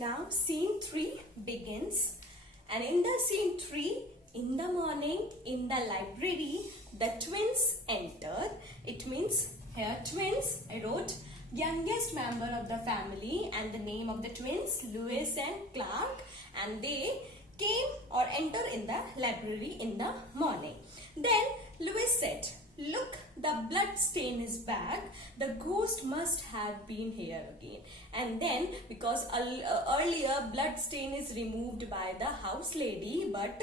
Now scene 3 begins, and in the scene 3, in the morning in the library, the twins enter. It means here twins, I wrote youngest member of the family and the name of the twins, Lewis and Clark, and they came or enter in the library in the morning. Then Lewis said, "Look, the blood stain is back. The ghost must have been here again." And then, because earlier blood stain is removed by the house lady, but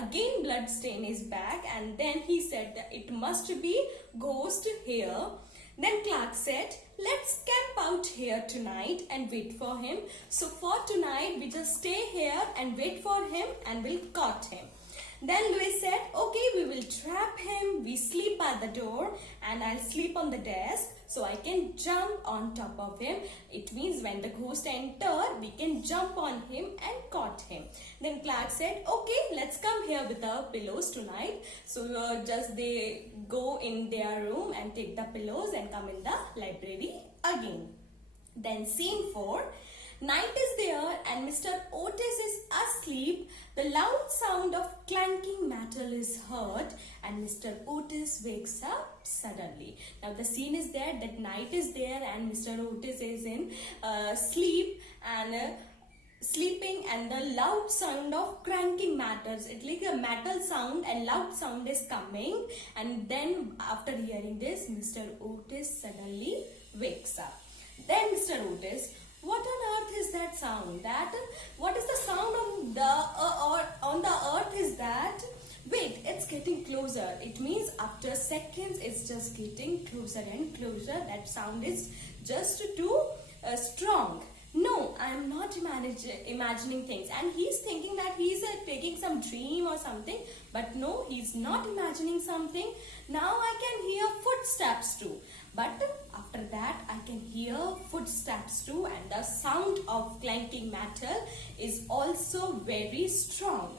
again blood stain is back, and then he said that it must be ghost here. Then Clark said, "Let's camp out here tonight and wait for him. So for tonight, we just stay here and wait for him and we'll catch him." Then Louis said, "Okay, we will trap him. We sleep by the door and I'll sleep on the desk so I can jump on top of him." It means when the ghost enter, we can jump on him and caught him. Then Clark said, "Okay, let's come here with our pillows tonight." So they go in their room and take the pillows and come in the library again. Then scene 4. Night is there and Mr. Otis is asleep. The loud sound of clanking metal is heard and Mr. Otis wakes up suddenly. Now the scene is there that night is there and Mr. Otis is in sleep and sleeping, and the loud sound of cranking matters. It's like a metal sound and loud sound is coming, and then after hearing this, Mr. Otis suddenly wakes up. Then Mr. Otis, "What on earth is that sound? What is the sound on the earth is that? Wait, it's getting closer." It means after seconds, it's just getting closer and closer. That sound is just too strong. No, I'm not imagining things. And he's thinking that he's taking some dream or something. But no, he's not imagining something. Now I can hear footsteps too. But after that, I can hear footsteps too. And the sound of clanking metal is also very strong.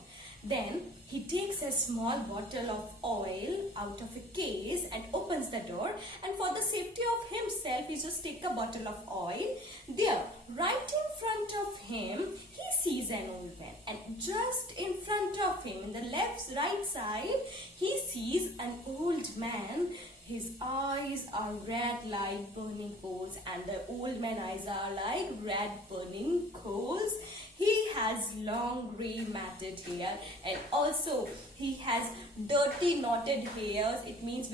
Then he takes a small bottle of oil out of a case and opens the door. And for the safety of himself, he just takes a bottle of oil. There, right in front of him, he sees an old man. And just in front of him, in the right side, he sees an old man. His eyes are red like burning coals, and the old man's eyes are like red burning coals. He has long grey matted hair, and also he has dirty knotted hairs. It means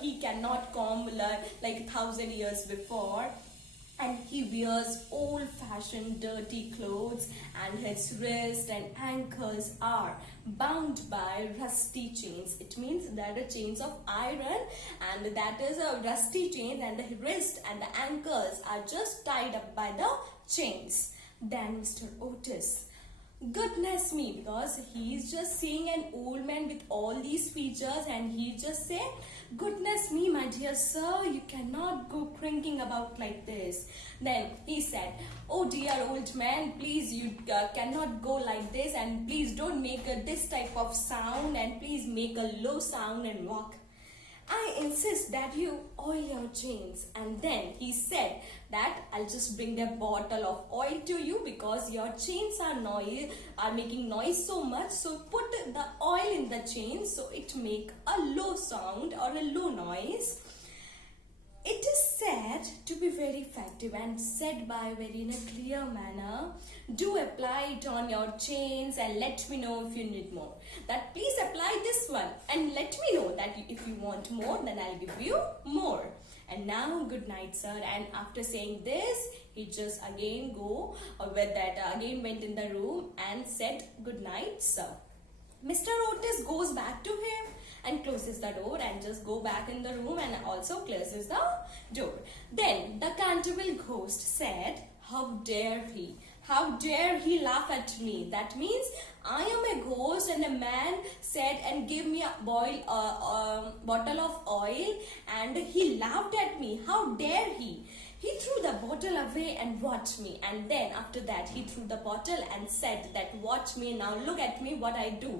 he cannot comb like 1,000 years before. And he wears old-fashioned dirty clothes, and his wrists and ankles are bound by rusty chains. It means that are chains of iron, and that is a rusty chain, and the wrist and the ankles are just tied up by the chains. Then Mr. Otis, goodness me, because he's just seeing an old man with all these features, and he just said, "Goodness me, my dear sir, you cannot go cranking about like this." Then he said, "Oh dear old man, please, you cannot go like this, and please don't make this type of sound, and please make a low sound and walk. I insist that you oil your chains." And then he said that, "I'll just bring the bottle of oil to you because your chains are making noise so much. So put the oil in the chains so it make a low sound or a low noise." It is said to be very effective and said by very in a clear manner. "Do apply it on your chains and let me know if you need more." That please apply this one and let me know that if you want more, then I'll give you more. And now good night, sir. And after saying this, he just again went in the room and said good night, sir. Mr. Otis goes back to him and closes the door and just go back in the room and also closes the door. Then the Canterville ghost said, "How dare he? How dare he laugh at me?" That means I am a ghost and a man said and gave me a bottle of oil and he laughed at me. How dare he? He threw the bottle away and watched me, and then after that he threw the bottle and said that, "Watch me now, look at me what I do."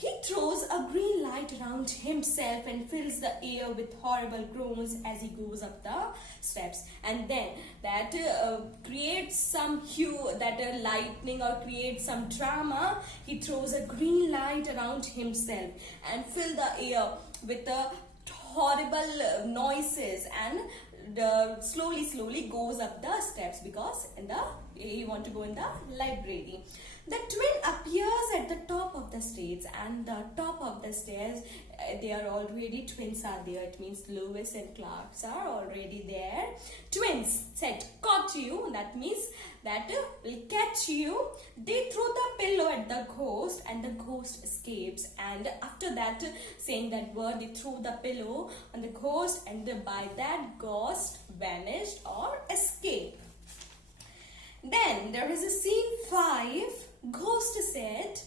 He throws a green light around himself and fills the air with horrible groans as he goes up the steps. And then that creates some hue, that lightning, or creates some drama. He throws a green light around himself and fill the air with horrible noises, and slowly goes up the steps because he want to go in the library. The twin appears at the top of the stairs, and the top of the stairs they are already, twins are there. It means Lewis and Clarks are already there. Twins said, "Caught you." That means that will catch you. They throw the pillow at the ghost, and the ghost escapes. And after that, saying that word, they threw the pillow on the ghost, and by that ghost vanished or escaped. Then there is a scene 5. Ghost said,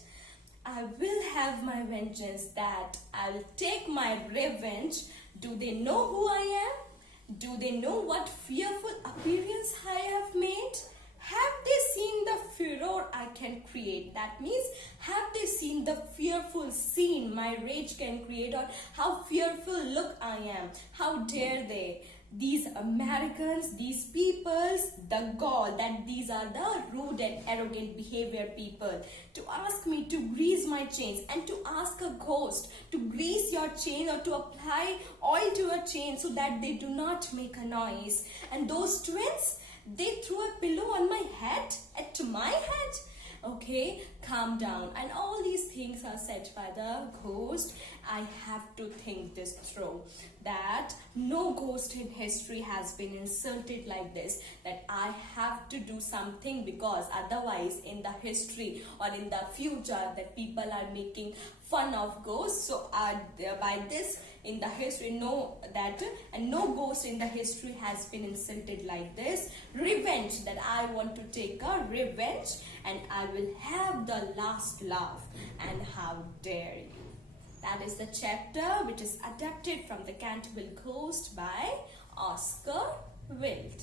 "I will have my vengeance, that I'll take my revenge. Do they know who I am? Do they know what fearful appearance I have made? Have they seen the furor I can create?" That means, have they seen the fearful scene my rage can create, or how fearful look I am? How dare they? These Americans, these peoples, the gall that these are the rude and arrogant behavior people, to ask me to grease my chains, and to ask a ghost to grease your chain or to apply oil to your chain so that they do not make a noise. And those twins, they threw a pillow on my head, at my head. Okay, calm down. And all these things are said by the ghost. I have to think this through, that no ghost in history has been insulted like this, that I have to do something, because otherwise in the history or in the future that people are making fun of ghosts. So by this, in the history, no ghost in the history has been insulted like this. Revenge, that I want to take a revenge, and I will have the last laugh, and how dare you. That is the chapter which is adapted from the Canterville Ghost by Oscar Wilde.